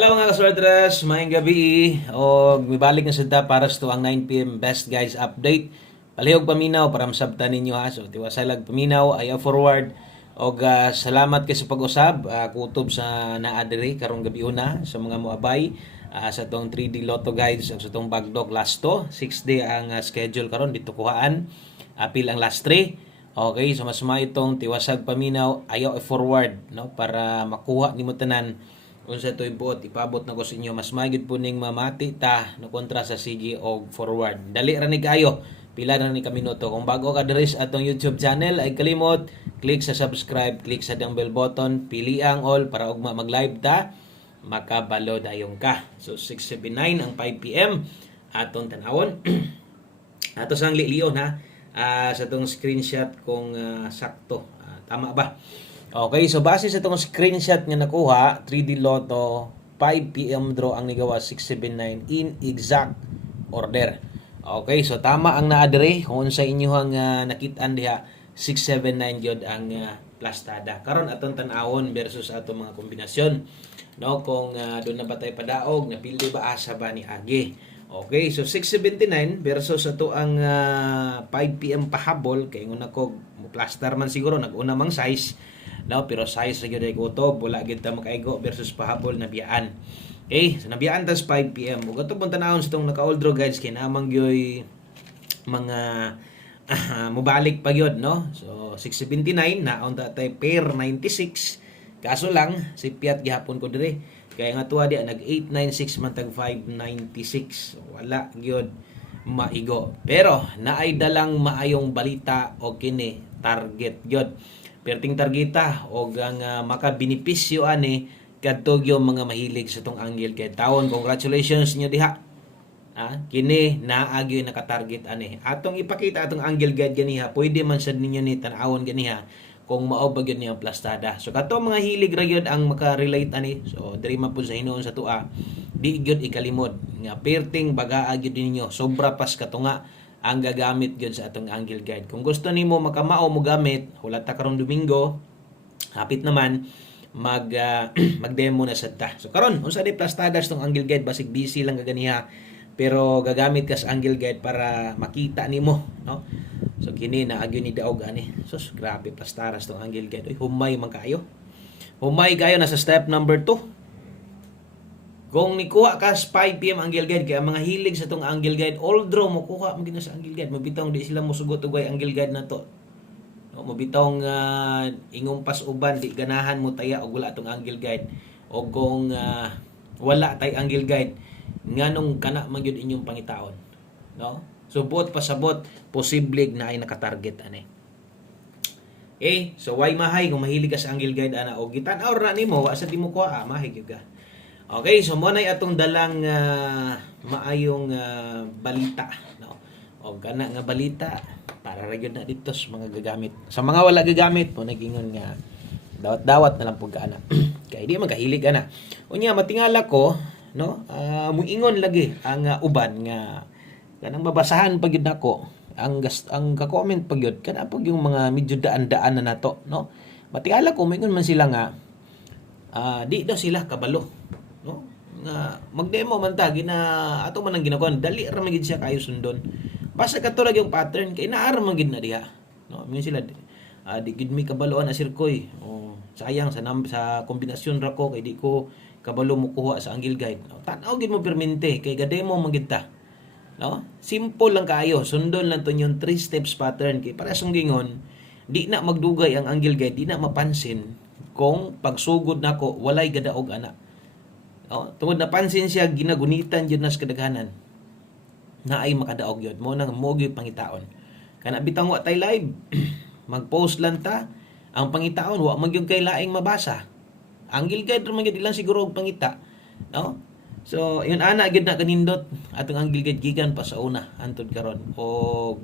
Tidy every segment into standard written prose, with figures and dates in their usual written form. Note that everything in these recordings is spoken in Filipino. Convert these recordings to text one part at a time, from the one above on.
Hello mga kaswerdres, maayong gabi o mibalik na sada para sa tuwang 9 p.m. Best Guys Update. Palihog paminaw para masabtan ninyo ha. So tiwasalag paminaw, ayaw forward. O salamat kay sa pag-usab, kutob sa naadiri karong gabi una sa mga muabay sa tong 3D Lotto Guides o sa tong Bagdog last to. 6 day ang schedule karon dito kuhaan. Apil ang last 3. Okay, so mas itong tiwasag paminaw, ayaw i-forward no para makuha nimo tanan unsa to'y buot ipabot na ko sa inyo mas magid po ning mamati ta no kontra sa sige og forward dali ra ni kayo pila na ni ka minuto kung bago ka diri sa atong YouTube channel ay kalimot click sa subscribe click sa dang bell button pili ang all para ugma mag live ta makabalo dayon ka so 6:79 ang 5 p.m. atong tanawon ato sang liyon ha sa tong screenshot kung sakto tama ba. Okay, so base sa itong screenshot nga nakuha, 3D Lotto, 5 p.m. draw ang nigawa 679 in exact order. Okay, so tama ang naadre kung sa inyo ang nakitaan diha 679 gyud ang plastada. Karon atong tan-awon versus atong mga kombinasyon. No, kung doon na ba tayo padaog, napili ba asa ba ni Agi? Okay, so 679 versus ato ang 5 p.m. pahabol kay nguna ko plaster man siguro nag-una mang size. No, pero size ra gyud ay kutob wala gid ta makaigo versus pahabol na biyaan. Okay, so nabiyaan tas 5 p.m. ug ato pong tanawon sa tong naka-old draw guys kay namang gyoy mga mubalik pa gyud no. So 679 naon ta tay pair 96. Kaso lang si Piat gihapon ko dire kaya nga tuwa di nag 896 man tag 596. So, wala gyud maigo. Pero naay dalang maayong balita o kini target gyud. Perting targeta o ang makabinipisyo ani kadtog yung mga mahilig sa tong angle kay taon. Congratulations nyo diha. Kini naagyo naka-target ani. Atong ipakita atong angle guide ganiha. Pwede man sad ninyo ni tan-awon ganiha kung mao ba gyud niya plastada. So kato mga hilig ra gyud ang maka-relate ani. So diri man pud sa hinuon sa tua. Di gyud ikalimod nga perting bagaa gyud ninyo. Sobra pas katunga ang gagamit gyud sa atong angle guide. Kung gusto nimo makamao mo gamit, hulata karong Domingo, hapit naman mag-demo na sad ta. So karon unsa di plastadas tong angle guide basig busy lang kaganiha pero gagamit ka sa angle guide para makita nimo, no? So kini na agyo ni daog ani. Sus grabe plastadas tong angle guide. Oy humay man kayo. Humay kayo na sa step number 2. Kung nikuha ka sa 5 p.m. angle guide kaya mga hilig sa tong angle guide all draw mo kuha mo gina sa angle guide mabitaw di sila mosugot og angle guide na to no mabitaw ingong pas uban di ganahan mo taya og wala tong angle guide o kung wala tay angle guide nganong kana man gyud inyong pangitaon no subot pasabot posible na ay nakatarget ani. So why mahay kung mahilig ka sa angle guide ana og gitan-aw ra nimo wa sa di mo kuha mahay gyud ka. Okay, so mo na atong dalang maayong balita, no? O kana nga balita para ra gyud na dito sa mga gagamit. Sa mga wala gagamit mo nagingon nga dawat-dawat na lang pud kana. Kay di man kahilig ana. Unya matingala ko, no? Muingon lagi ang uban nga kanang mabasahan pag gyud nako. Ang ka-comment pag gyud kana pag yung mga medyo daan-daan na nato, no? Matingala ko muingon man sila nga di daw sila kabalo. No nga mag-demo man ta gina ato man ang ginagawa dali ra man gid siya kayo sundon basta katulag yung pattern kay naa ra man gid na diha no mingon sila di gid mi kabaloan na sirkoy sayang sa kombinasyon ra ko kay di ko kabalo mo kuha sa angle guide no tan-aw gid mo permente kay ga-demo man gid ta no simple lang kayo sundon lang to yung 3 steps pattern kay para sung gingon di na magdugay ang angle guide di na mapansin kung pagsugod nako walay gadaog ana. Tungod napansin siya ginagunitan jud nas kadaghanan na ay makadaog yun mo nang mo gyud pangitaon kana bitang wa tay live mag-post lang ta ang pangitaon wa man gyud kay laing mabasa angle guide ra man gyud ilang siguro og pangita no so yun ana gyud na kanindot atong angle guide gikan pa sa una antud karon o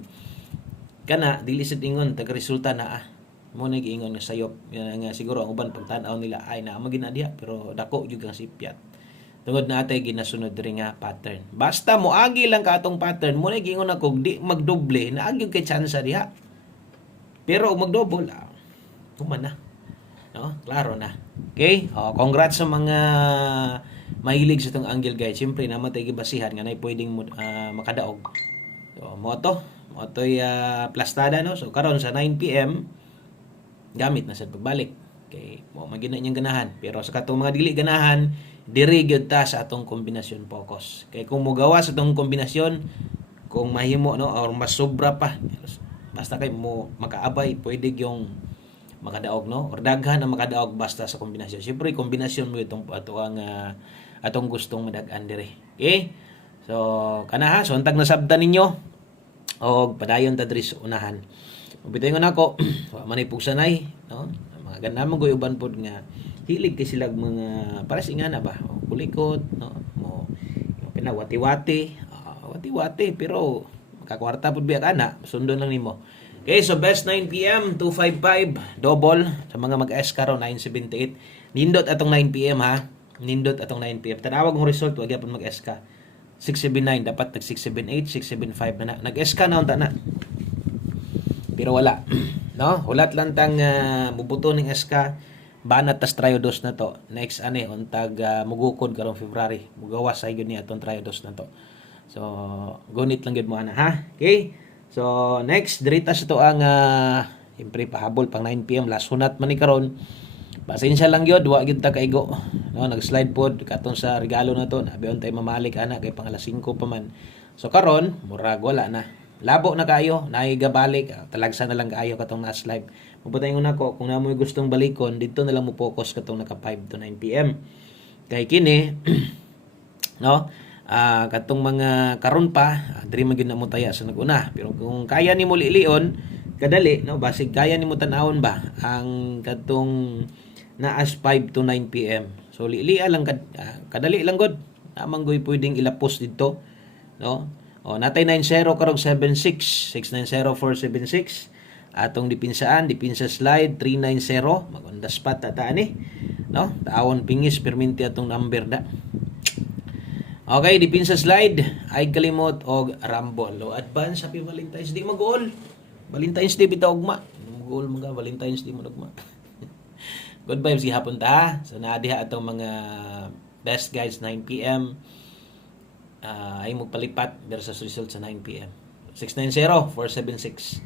kana dili sad ingon tag resulta na mo na giingon nga sayop nga siguro ang uban pagtan-aw nila ay na magina diha pero dako jud ang sipyat tungod na atay ginasunod rin nga pattern. Basta mo agi lang ka atong pattern, mo na gingon ako di magdoble, naagi kay chance diha. Pero magdouble, tuman na. No? Klaro na. Okay? Congrats sa mga mahilig sa tong angle guys. Siyempre naman tayo gibasihan nga nay pwedeng makadaog. So mo to'y plastada no. So karon sa 9 PM gamit na sa pagbalik. Okay, mo magina niyang ganahan. Pero sa katong mga dili ganahan, diri gyud ta sa atong kombinasyon focus. Kay kung mogawa sa atong kombinasyon, kung mahimo no or mas sobra pa, basta kay mo makaabay, pwede yung makadaog no or daghan ang makadaog basta sa kombinasyon. Siyempre kombinasyon mo itong atong gustong madag-an diri. Okay? So kana ha, so untag nasabtan ninyo og padayon ta diri sa unahan. Bitayon nako, wa man ipugsanay no. Mga ganamang goy uban pod nga hilig kay sila mga para ingana ba o kulikot no mo pinawati-wati wati-wati pero makakwarta pod biya kana sundon lang nimo. Okay, so best 9 PM 255 double sa mga mag-S karon 978. Nindot atong 9 PM ha. Nindot atong 9 PM. Tanawag mo result wag gyapon mag-S ka. 679 dapat nag 678, 675 na nag-S ka na unta na. Pero wala. No? Hulat lang tang mubuto ning SK banat tas tryodos na to. Next ani untag mugukod karong February. Mugawas sa gyud ni atong tryodos na to. So gunit lang gyud mo ana ha. Okay? So next dirita sa to ang siyempre pahabol pang 9 PM last hunat man ni karon. Pasensya lang gyud wa gyud ta kaigo. No, nag-slide pod katon sa regalo na to. Nabiyon tay mamalik ana kay pang alas 5 pa man. So karon murag wala na. Labo na kayo, naigabalik, talagsa na lang kayo katong nas live. Mabutayin ko na ko, kung namoy gustong balikon, dito na lang mo focus katong naka 5 to 9 PM. Kay kini, no, katong mga karon pa, diri man gyud na mo taya sa naguna. Pero kung kaya nimo lilion, kadali, no, basig kaya nimo tan-awon ba ang katong naas 5 to 9 PM. So lilia lang kadali lang gud. Amang goy pwedeng ilapos dito, no? O, natay 90 karong 76, 690476. Atong dipinsaan, dipinsa slide 390, magunda spot ta ani, no? Taawon pingis perminti atong number da. Okay, dipinsa slide ay kalimot og rumble. Lo advance happy Valentine's Day mag-goal. Valentine's Day bitaw ugma. Mag-goal mga Valentine's Day mo ugma. Good vibes gihapon ta. So naa diha atong mga best guys 9 PM. Ay magpalipat versus result sa 9 PM. 690-476.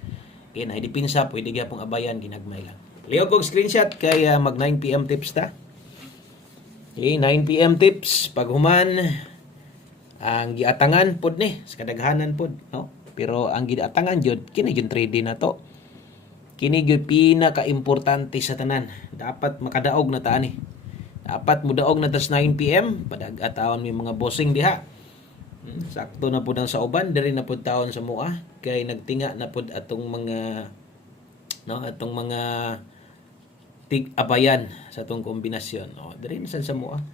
Okay, na dipinsa pwede gyapong abayan ginagmay lang. Liog kog screenshot kay mag 9 PM tips ta. Okay, 9 PM tips pag human ang giatangan pod ni sa kadaghanan pod, no? Pero ang giatangan jud kini yung 3D na to. Kini gyud pinaka-importante sa tanan. Dapat makadaog na ta ani. Dapat mudaog na tas 9 PM padag-atawon mi mga bossing diha. Sakto na pud ang sa uban diri na pud taon sa mua kay nagtinga na pud atong mga no atong mga abayan sa atong kombinasyon no diri na sa mua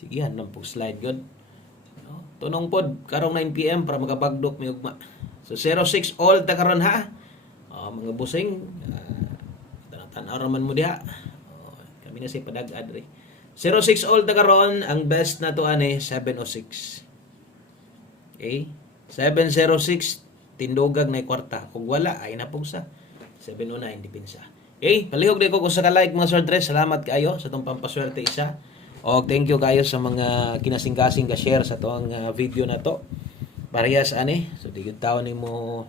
sige han pug slide god no tunong pod karong 9 PM para makabagdok mi ugma so 06 all ta karon ha mga busing tan-aw raman mo diha kami na say padag-ad diri 06 all ta karon ang best na to ani 706. Okay? 706 tindogag na kwarta. Kung wala ay napugsa 709 dipinsa. Okay? Palihog di ko kung sa ka-like mga sordres. Salamat kayo sa itong pampaswerte isa. O thank you kayo sa mga kinasing-kasing ka-share sa itong video na to. Parehas ani. So di yung tao ni mo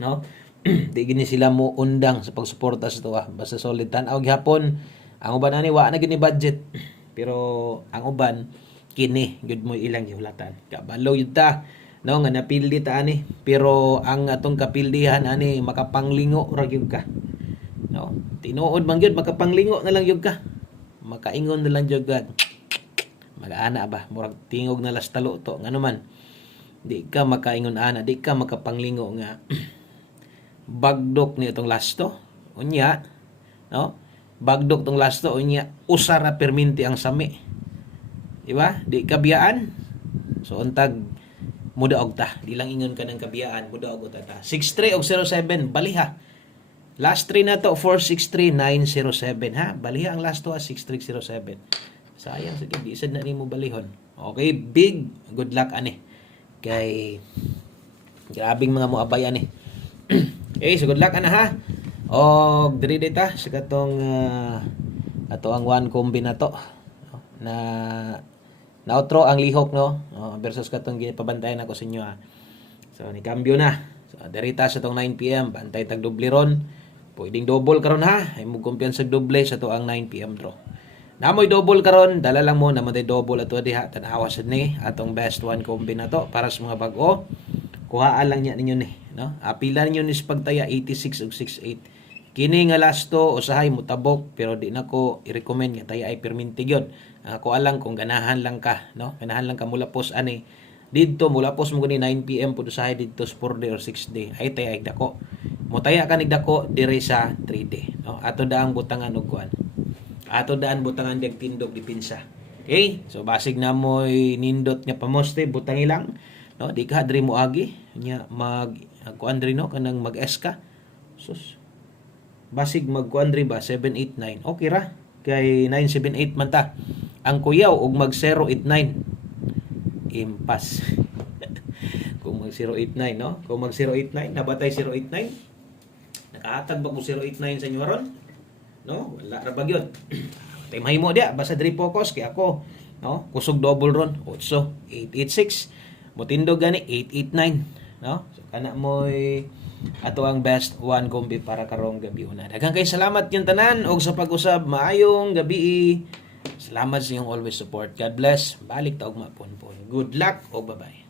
no? Di gini sila mo undang sa pagsuporta sa ito. Basta solid tan. Awag hapon. Ang uban ani wa na gini budget. Pero ang uban kini gud mo ilang gihulatan kabalo yun ta no nga napildi ta ani pero ang atong kapildihan ani makapanglingo ra gyud ka no tinuod man gyud makapanglingo na lang gyud ka makaingon na lang gyud ka mag-ana ba murag tingog na lastalo to ngano man di ka makaingon ana di ka makapanglingo nga bagdok ni itong lasto unya no bagdok tong lasto unya usara perminti ang sami. Diba? Di kabiyaan. So, untag, mudaog ta. Di lang ingon ka ng kabiyaan, mudaog ta. 63 og 07, baliha. Last 3 na to, 463-907, ha? Baliha ang last to, 6307. Sayang, sige, di isad na rin mo balihon. Okay, big good luck, ani. Kay, grabing mga muabay, ani. Okay, so good luck, ana, ha? O, diri dita, sa katong, ato ang one combi na to. Na Nautro ang lihok no. Versus katong gipabantayan ako sa inyo ha. So ni cambio na. So derita sa tong 9 PM bantay tag doble ron. Pwedeng double karon ha. Ay mo kumpiyansa doble sa to ang 9 PM draw. Namoy double karon, dala lang mo naman tay double ato diha tan-awa sad ni atong best one combi na to para sa mga bag-o. Kuhaan lang niya ninyo ni, no? Apila ninyo ni sa pagtaya 86 ug 68. Kini nga lasto usahay mutabok pero di nako i-recommend nga taya ay perminti gyud. Ako alang kung ganahan lang ka, no? Ganahan lang ka mulapos ani. Didto mulapos mo gani 9 PM pud usahay didto sa 4 day or 6 day. Ay taya ig dako. Motaya ka nig dako dire sa 3 day, no? Ato daang butangan og kuan. Ato daan butangan dig tindog dipinsa. Okay? So basig na mo'y nindot nga pamoste butang ilang, no? Di ka diri mo agi nya mag kuan diri no kanang mag-S ka. Sus. Basig mag-kuandri ba 789 okay ra kay 978 man ta ang kuyaw og mag 089 impas kung mag 089 no kung mag 089 nabatay 089 nakahatag ba ko 089 sa inyo ron no wala ra ba gyud tay mahimo dia basta diri focus kay ako no kusog double ron 8 886 motindog gani 889 no so kana moy ato ang best one combi para karong gabi una. Daghang kay salamat yung tanan og sa pag-usab maayong gabi. Salamat sa inyong always support. God bless. Balik ta og mapunpon. Good luck o bye-bye.